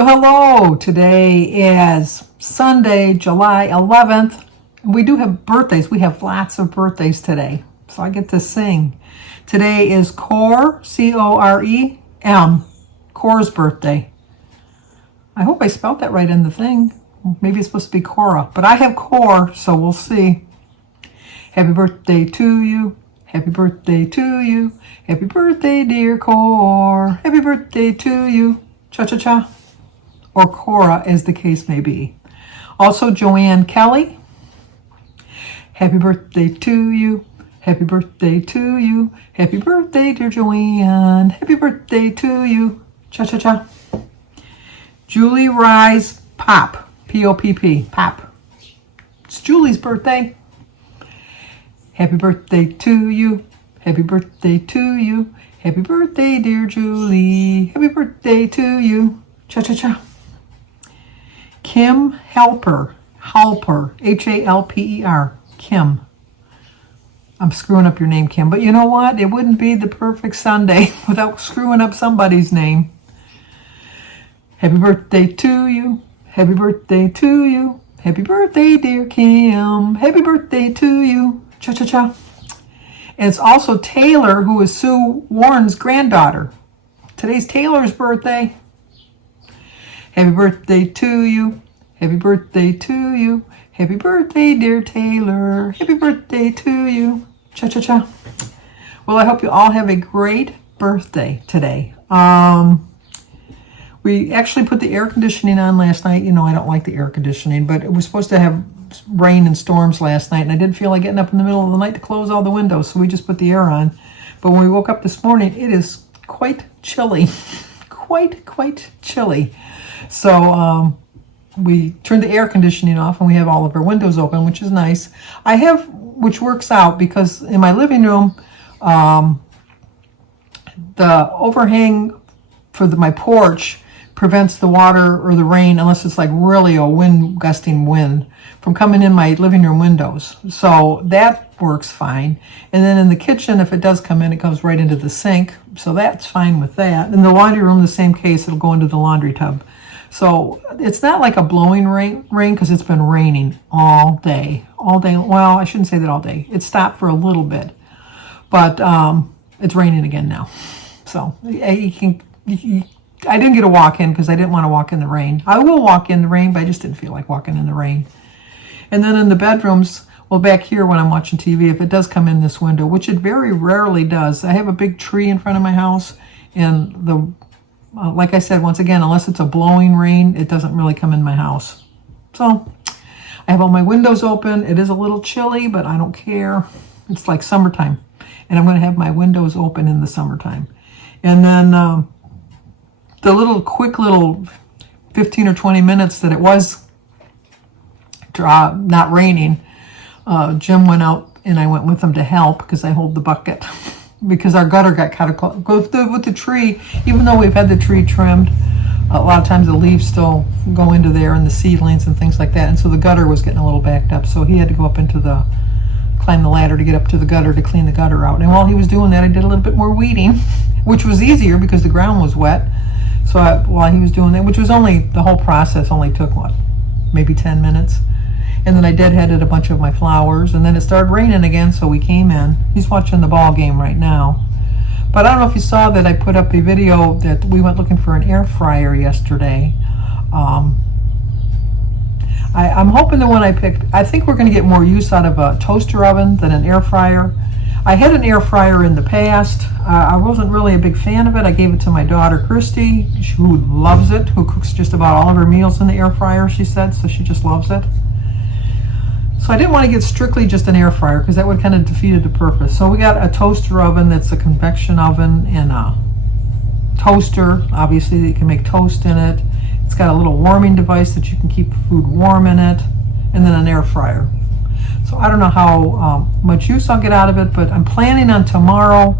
Well, hello. Today is Sunday, July 11th. We do have birthdays. We have lots of birthdays today. So I get to sing. Today is Core, C-O-R-E-M, Core's birthday. I hope I spelled that right in the thing. Maybe it's supposed to be Cora, but I have Core, so we'll see. Happy birthday to you. Happy birthday to you. Happy birthday, dear Core. Happy birthday to you. Cha-cha-cha. Or Cora, as the case may be. Also, Joanne Kelly. Happy birthday to you. Happy birthday to you. Happy birthday, dear Joanne. Happy birthday to you. Cha-cha-cha. Julie Rise Pop. P-O-P-P. Pop. It's Julie's birthday. Happy birthday to you. Happy birthday to you. Happy birthday, dear Julie. Happy birthday to you. Cha-cha-cha. Kim Halper, H-A-L-P-E-R, Kim. I'm screwing up your name, Kim, but you know what? It wouldn't be the perfect Sunday without screwing up somebody's name. Happy birthday to you. Happy birthday to you. Happy birthday, dear Kim. Happy birthday to you. Cha-cha-cha. And it's also Taylor, who is Sue Warren's granddaughter. Today's Taylor's birthday. Happy birthday to you. Happy birthday to you. Happy birthday, dear Taylor. Happy birthday to you. Cha-cha-cha. Well, I hope you all have a great birthday today. We actually put the air conditioning on last night. You know, I don't like the air conditioning, but it was supposed to have rain and storms last night, and I didn't feel like getting up in the middle of the night to close all the windows, so we just put the air on. But when we woke up this morning, it is quite chilly. Quite chilly. So we turned the air conditioning off and we have all of our windows open, which is nice. Which works out because in my living room, the overhang for my porch prevents the water or the rain, unless it's like really a gusting wind, from coming in my living room windows. So that works fine. And then in the kitchen, if it does come in, it comes right into the sink. So that's fine with that. In the laundry room, the same case, it'll go into the laundry tub. So it's not like a blowing rain because it's been raining all day. Well, I shouldn't say that all day. It stopped for a little bit, but it's raining again now. So I didn't get a walk in because I didn't want to walk in the rain. I will walk in the rain, but I just didn't feel like walking in the rain. And then in the bedrooms, well, back here when I'm watching TV, if it does come in this window, which it very rarely does, I have a big tree in front of my house, and like I said, once again, unless it's a blowing rain, it doesn't really come in my house. So I have all my windows open. It is a little chilly, but I don't care. It's like summertime, and I'm going to have my windows open in the summertime. And then the quick little 15 or 20 minutes that it was not raining, Jim went out and I went with him to help because I hold the bucket. Because our gutter got kind of with the tree, even though we've had the tree trimmed, a lot of times the leaves still go into there and the seedlings and things like that, and so the gutter was getting a little backed up, so he had to go up climb the ladder to get up to the gutter to clean the gutter out. And while he was doing that, I did a little bit more weeding, which was easier because the ground was wet. So while he was doing that, which was the whole process only took maybe 10 minutes. And then I deadheaded a bunch of my flowers, and then it started raining again, so we came in. He's watching the ball game right now. But I don't know if you saw that I put up a video that we went looking for an air fryer yesterday. I'm hoping the one I picked, I think we're going to get more use out of a toaster oven than an air fryer. I had an air fryer in the past. I wasn't really a big fan of it. I gave it to my daughter, Christy, who loves it, who cooks just about all of her meals in the air fryer, she said, so she just loves it. So I didn't want to get strictly just an air fryer because that would kind of defeated the purpose. So we got a toaster oven that's a convection oven and a toaster, obviously, that you can make toast in it. It's got a little warming device that you can keep food warm in it, and then an air fryer. So I don't know how much use I'll get out of it, but I'm planning on tomorrow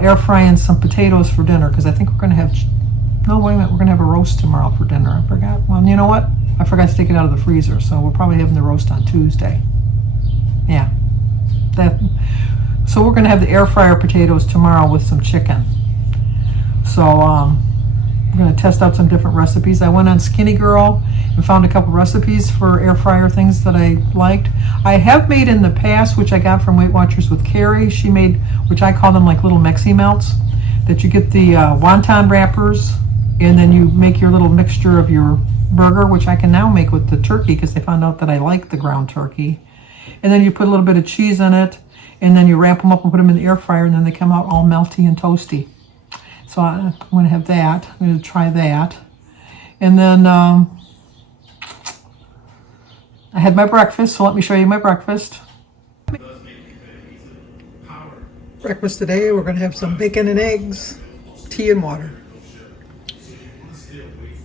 air frying some potatoes for dinner because I think we're going to have, no, wait a minute, we're going to have a roast tomorrow for dinner. I forgot. Well, you know what? I forgot to take it out of the freezer, so we're probably having the roast on Tuesday. Yeah. So we're going to have the air fryer potatoes tomorrow with some chicken. So I'm going to test out some different recipes. I went on Skinny Girl and found a couple recipes for air fryer things that I liked. I have made in the past, which I got from Weight Watchers with Carrie. She made, which I call them like little Mexi melts, that you get the wonton wrappers and then you make your little mixture of your burger, which I can now make with the turkey because they found out that I like the ground turkey. And then you put a little bit of cheese in it, and then you wrap them up and put them in the air fryer, and then they come out all melty and toasty. So I'm going to have that. I'm going to try that. And then I had my breakfast, so let me show you my breakfast. Breakfast today, we're going to have some bacon and eggs, tea and water.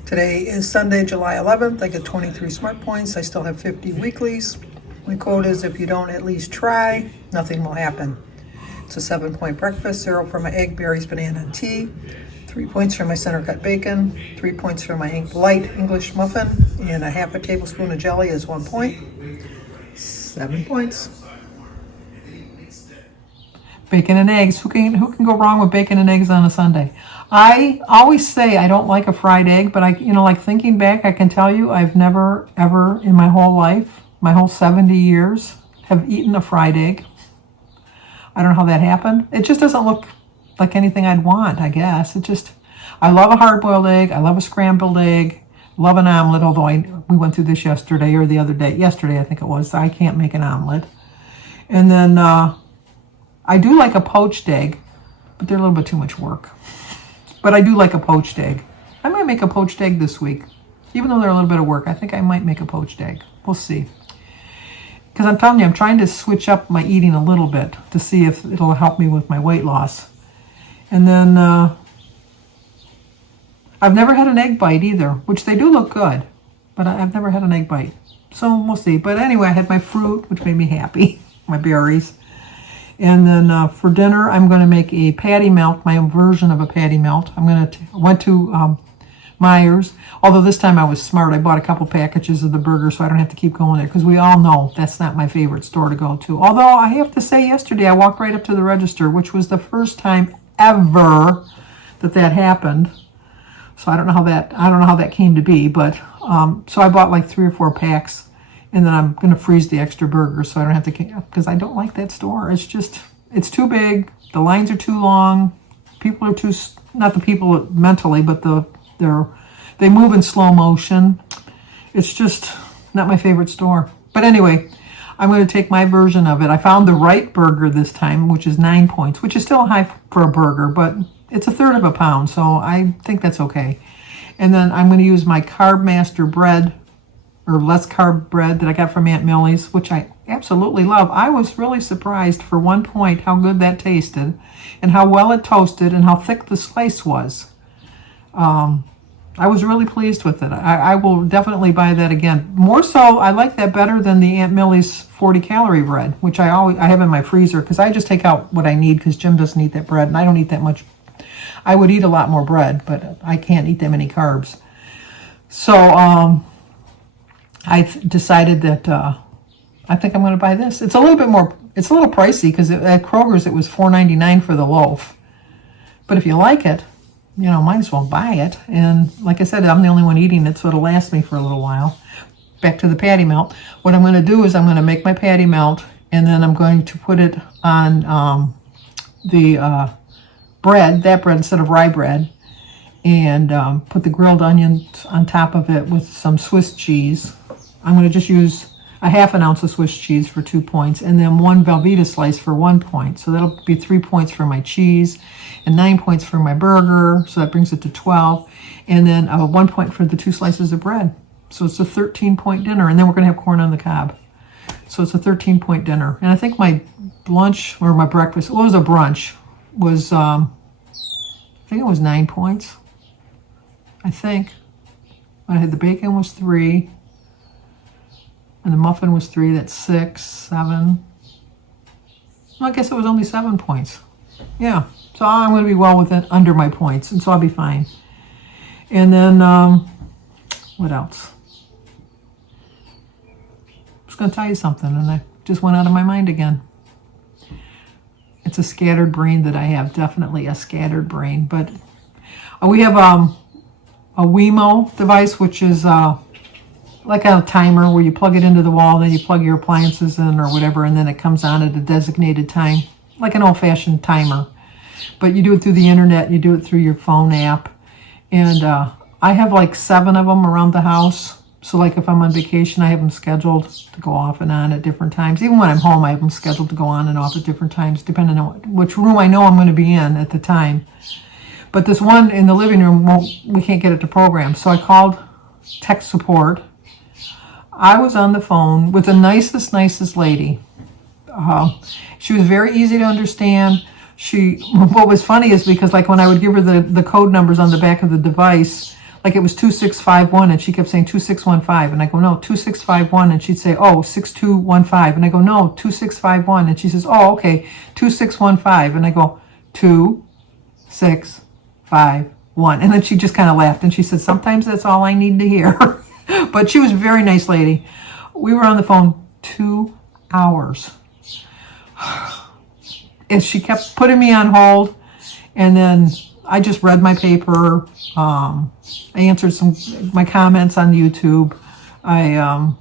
Today is Sunday, July 11th. I get 23 smart points. I still have 50 weeklies. My quote is, if you don't at least try, nothing will happen. It's a 7-point breakfast, 0 for my egg, berries, banana, and tea, 3 points for my center cut bacon, 3 points for my light English muffin, and a half a tablespoon of jelly is 1 point. 7 points. Bacon and eggs. Who can go wrong with bacon and eggs on a Sunday? I always say I don't like a fried egg, but like thinking back, I can tell you I've never ever in my whole life, my whole 70 years, have eaten a fried egg. I don't know how that happened. It just doesn't look like anything I'd want, I guess. I love a hard-boiled egg. I love a scrambled egg. Love an omelet, although we went through this yesterday or the other day. Yesterday, I think it was. I can't make an omelet. And then I do like a poached egg, but they're a little bit too much work. But I do like a poached egg. I might make a poached egg this week. Even though they're a little bit of work, I think I might make a poached egg. We'll see. Because I'm telling you, I'm trying to switch up my eating a little bit to see if it'll help me with my weight loss. And then I've never had an egg bite either, which they do look good, but I've never had an egg bite. So we'll see. But anyway, I had my fruit, which made me happy, my berries. And then for dinner, I'm going to make a patty melt, my own version of a patty melt. Went to Myers, although this time I was smart. I bought a couple packages of the burger so I don't have to keep going there, because we all know that's not my favorite store to go to. Although I have to say, yesterday I walked right up to the register, which was the first time ever that happened. So I don't know how that came to be, but so I bought like 3 or 4 packs, and then I'm going to freeze the extra burgers so I don't have to, because I don't like that store. It's too big. The lines are too long. People are too, not the people mentally, but they move in slow motion. It's just not my favorite store. But anyway, I'm going to take my version of it. I found the right burger this time, which is 9 points, which is still high for a burger, but it's a third of a pound, so I think that's okay. And then I'm going to use my Carb Master bread, or less carb bread that I got from Aunt Millie's, which I absolutely love. I was really surprised for 1 point how good that tasted, and how well it toasted, and how thick the slice was. I was really pleased with it. I will definitely buy that again. More so, I like that better than the Aunt Millie's 40-calorie bread, which I have in my freezer, because I just take out what I need, because Jim doesn't eat that bread, and I don't eat that much. I would eat a lot more bread, but I can't eat that many carbs. So I've decided that I think I'm going to buy this. It's a little pricey, because at Kroger's it was $4.99 for the loaf. But if you like it, might as well buy it. And like I said, I'm the only one eating it, so it'll last me for a little while. Back to the patty melt. What I'm going to do is I'm going to make my patty melt, and then I'm going to put it on the bread instead of rye bread, and put the grilled onions on top of it with some Swiss cheese. I'm going to just use a half an ounce of Swiss cheese for 2 points, and then 1 Velveeta slice for 1 point. So that'll be 3 points for my cheese, and 9 points for my burger, so that brings it to 12. And then 1 point for the 2 slices of bread. So it's a 13-point dinner, and then we're going to have corn on the cob. So it's a 13-point dinner. And I think my lunch, or my breakfast, well, it was a brunch, was, I think it was 9 points. I think. I had the bacon was 3. And the muffin was 3, that's 6, 7. Well, I guess it was only 7 points. Yeah, so I'm going to be well within, under my points, and so I'll be fine. And then, what else? I was going to tell you something, and I just went out of my mind again. It's a scattered brain that I have, definitely a scattered brain. But we have a Wemo device, which is like a timer where you plug it into the wall, then you plug your appliances in or whatever, and then it comes on at a designated time, like an old-fashioned timer. But you do it through the internet, you do it through your phone app. And I have like 7 of them around the house. So like if I'm on vacation, I have them scheduled to go off and on at different times. Even when I'm home, I have them scheduled to go on and off at different times, depending on which room I know I'm going to be in at the time. But this one in the living room, we can't get it to program. So I called tech support. I was on the phone with the nicest lady. She was very easy to understand. What was funny is because like when I would give her the code numbers on the back of the device, like it was 2651 and she kept saying 2615 and I go, no, 2651, and she'd say, oh, 6215, and I go, no, 2651, and she says, oh, okay, 2615, and I go, 2651, and then she just kind of laughed and she said, sometimes that's all I need to hear. But she was a very nice lady. We were on the phone 2 hours. And she kept putting me on hold, and then I just read my paper. I answered my comments on YouTube. I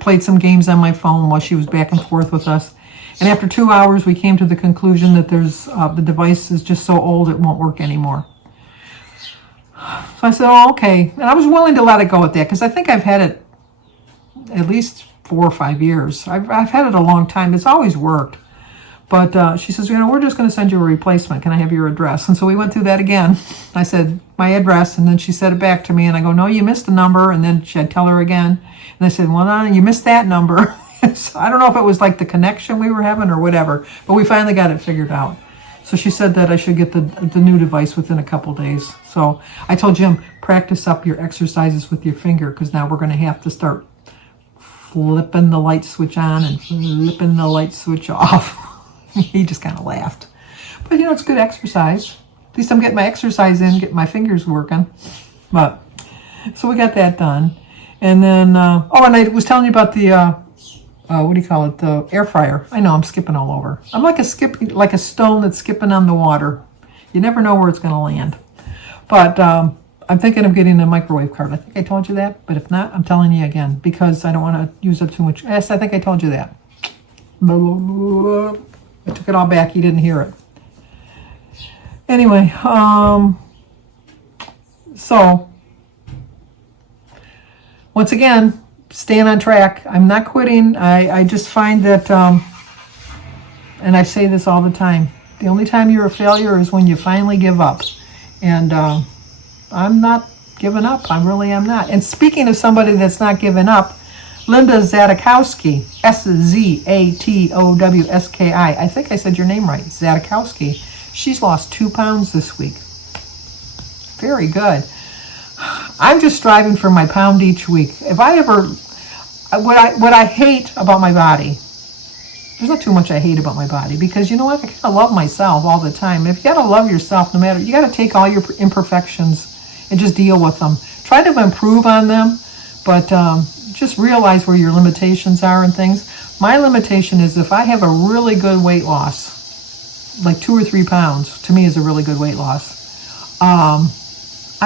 played some games on my phone while she was back and forth with us. And after 2 hours, we came to the conclusion that the device is just so old it won't work anymore. So I said, oh, okay. And I was willing to let it go at that because I think I've had it at least 4 or 5 years. I've had it a long time. It's always worked. But she says, we're just going to send you a replacement. Can I have your address? And so we went through that again. I said, my address, and then she said it back to me. And I go, no, you missed the number. And then I'd tell her again. And I said, well, no, you missed that number. So I don't know if it was like the connection we were having or whatever. But we finally got it figured out. So she said that I should get the new device within a couple days. So I told Jim, practice up your exercises with your finger because now we're going to have to start flipping the light switch on and flipping the light switch off. He just kind of laughed. But, it's good exercise. At least I'm getting my exercise in, getting my fingers working. But, so we got that done. And then, and I was telling you about the, the air fryer. I know, I'm skipping all over. I'm like a stone that's skipping on the water. You never know where it's going to land. But I'm thinking of getting a microwave cart. I think I told you that. But if not, I'm telling you again because I don't want to use up too much. Yes, I think I told you that. I took it all back. You didn't hear it. Anyway, so once again, staying on track. I'm not quitting. I just find that, and I say this all the time, the only time you're a failure is when you finally give up. And I'm not giving up. I really am not. And speaking of somebody that's not giving up, Linda Zadakowski, Zatowski. I think I said your name right, Zadakowski. She's lost 2 pounds this week. Very good. I'm just striving for my pound each week. If I ever, what I hate about my body, there's not too much I hate about my body because you know what? I kind of love myself all the time. If you got to love yourself, no matter, you got to take all your imperfections and just deal with them. Try to improve on them, but just realize where your limitations are and things. My limitation is if I have a really good weight loss, like 2 or 3 pounds, to me is a really good weight loss. I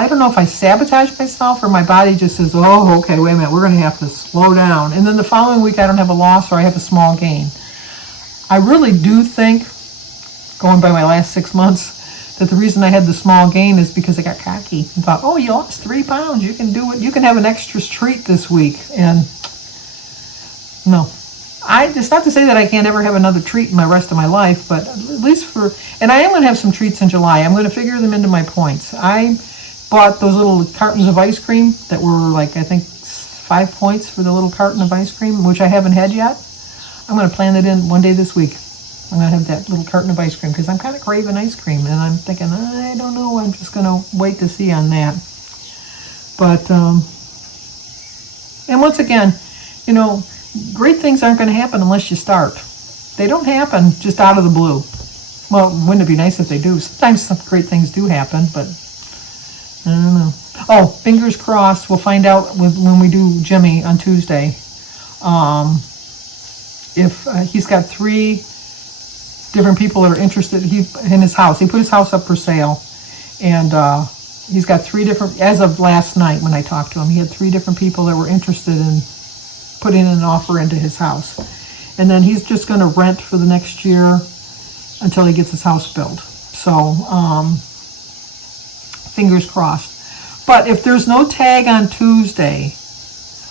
don't know if I sabotage myself or my body just says, oh, okay, wait a minute, we're going to have to slow down. And then the following week I don't have a loss or I have a small gain. I really do think, going by my last 6 months, that the reason I had the small gain is because I got cocky and thought, oh, you lost 3 pounds. You can do it. You can have an extra treat this week. And no, it's not to say that I can't ever have another treat in the rest of my life, but at least and I am going to have some treats in July. I'm going to figure them into my points. I bought those little cartons of ice cream that were like, I think 5 points for the little carton of ice cream, which I haven't had yet. I'm going to plan it in one day this week. I'm going to have that little carton of ice cream because I'm kind of craving ice cream. And I'm thinking, I don't know. I'm just going to wait to see on that. But, and once again, great things aren't going to happen unless you start. They don't happen just out of the blue. Well, wouldn't it be nice if they do? Sometimes some great things do happen, but I don't know. Oh, fingers crossed. We'll find out when we do Jimmy on Tuesday. If he's got 3 different people that are interested in his house. He put his house up for sale, and he's got 3 different, as of last night when I talked to him, he had 3 different people that were interested in putting an offer into his house. And then he's just going to rent for the next year until he gets his house built. So, fingers crossed. But if there's no tag on Tuesday,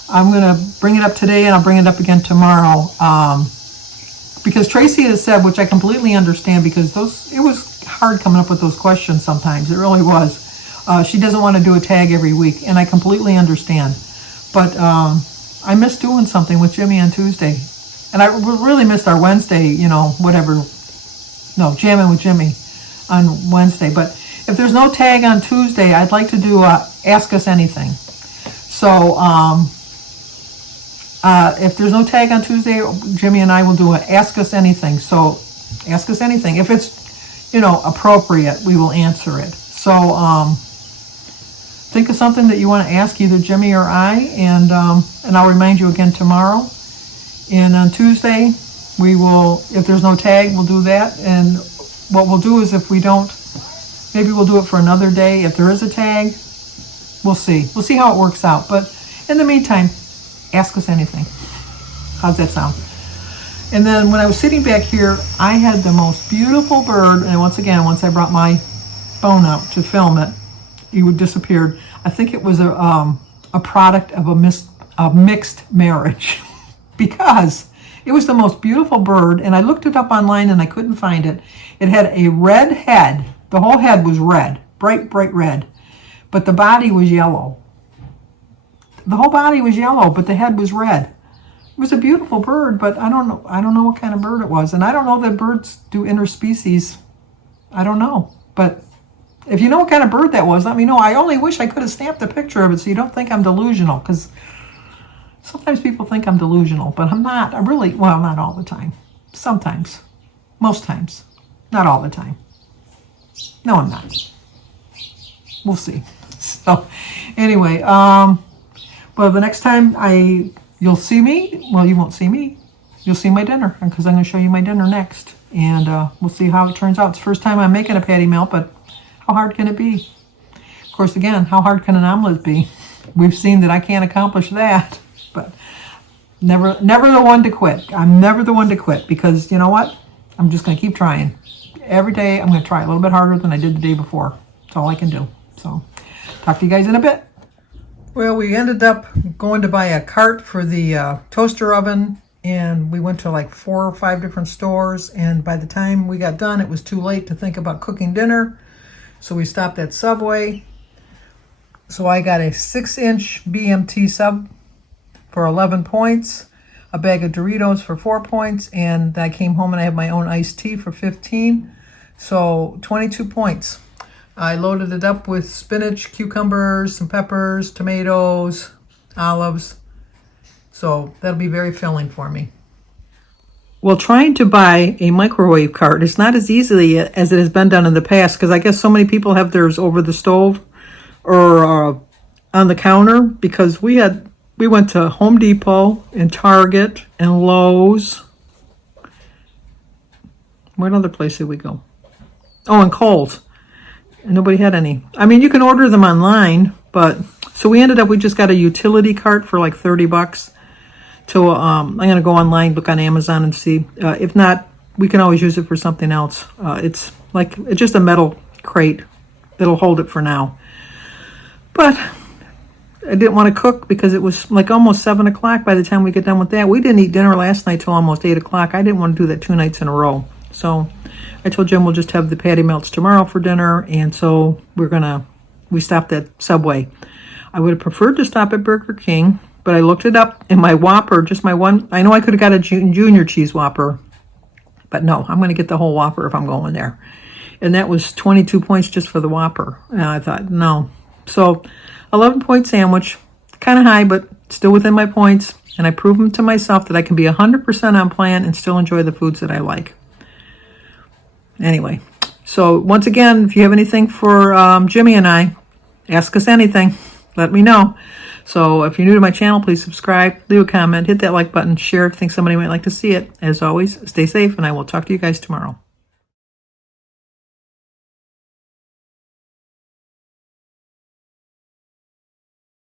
I'm going to bring it up today and I'll bring it up again tomorrow. Because Tracy has said, which I completely understand, because it was hard coming up with those questions sometimes. It really was. She doesn't want to do a tag every week, and I completely understand. But I missed doing something with Jimmy on Tuesday. And I really missed our Wednesday, jamming with Jimmy on Wednesday. But if there's no tag on Tuesday, I'd like to do Ask Us Anything. So if there's no tag on Tuesday, Jimmy and I will do Ask Us Anything. So ask us anything. If it's, appropriate, we will answer it. So think of something that you want to ask either Jimmy or I, and I'll remind you again tomorrow. And on Tuesday, we will, if there's no tag, we'll do that. And what we'll do is if we don't, maybe we'll do it for another day. If there is a tag, we'll see. We'll see how it works out. But in the meantime, ask us anything. How's that sound? And then when I was sitting back here, I had the most beautiful bird. And once I brought my phone out to film it, it disappeared. I think it was a product of a mixed marriage because it was the most beautiful bird. And I looked it up online and I couldn't find it. It had a red head. The whole head was red, bright red. But the body was yellow. The whole body was yellow, but the head was red. It was a beautiful bird, but I don't know what kind of bird it was. And I don't know that birds do interspecies. I don't know. But if you know what kind of bird that was, let me know. I only wish I could have stamped a picture of it so you don't think I'm delusional, because sometimes people think I'm delusional, but I'm not. I'm really, well, not all the time. Sometimes. Most times. Not all the time. No, I'm not. We'll see. So, anyway, well, the next time you'll see me, well, you won't see me. You'll see my dinner, because I'm going to show you my dinner next. And we'll see how it turns out. It's the first time I'm making a patty melt, but how hard can it be? Of course, again, how hard can an omelet be? We've seen that I can't accomplish that, but never the one to quit. I'm never the one to quit, because you know what? I'm just going to keep trying. Every day, I'm going to try a little bit harder than I did the day before. That's all I can do. So, talk to you guys in a bit. Well, we ended up going to buy a cart for the toaster oven, and we went to like 4 or 5 different stores, and by the time we got done, it was too late to think about cooking dinner. So we stopped at Subway. So I got a 6-inch BMT sub for 11 points, a bag of Doritos for 4 points, and I came home and I have my own iced tea for 15. So 22 points. I loaded it up with spinach, cucumbers, some peppers, tomatoes, olives. So that'll be very filling for me. Well, trying to buy a microwave cart is not as easily as it has been done in the past, because I guess so many people have theirs over the stove or on the counter, because we went to Home Depot and Target and Lowe's. What other place did we go? Oh, and Kohl's. And nobody had any. I mean, you can order them online, but so we just got a utility cart for like $30. So I'm going to go online, look on Amazon and see. If not, we can always use it for something else. It's just a metal crate that'll hold it for now. But I didn't want to cook because it was like almost 7 o'clock by the time we get done with that. We didn't eat dinner last night till almost 8 o'clock. I didn't want to do that 2 nights in a row. So I told Jim we'll just have the patty melts tomorrow for dinner. And so we stopped at Subway. I would have preferred to stop at Burger King, but I looked it up, and my Whopper, just my one, I know I could have got a junior cheese Whopper, but no, I'm going to get the whole Whopper if I'm going there. And that was 22 points just for the Whopper. And I thought, no. So 11-point sandwich, kind of high, but still within my points. And I proved them to myself that I can be 100% on plan and still enjoy the foods that I like. Anyway, so once again, if you have anything for Jimmy and I, ask us anything. Let me know. So if you're new to my channel, please subscribe, leave a comment, hit that like button, share if you think somebody might like to see it. As always, stay safe, and I will talk to you guys tomorrow.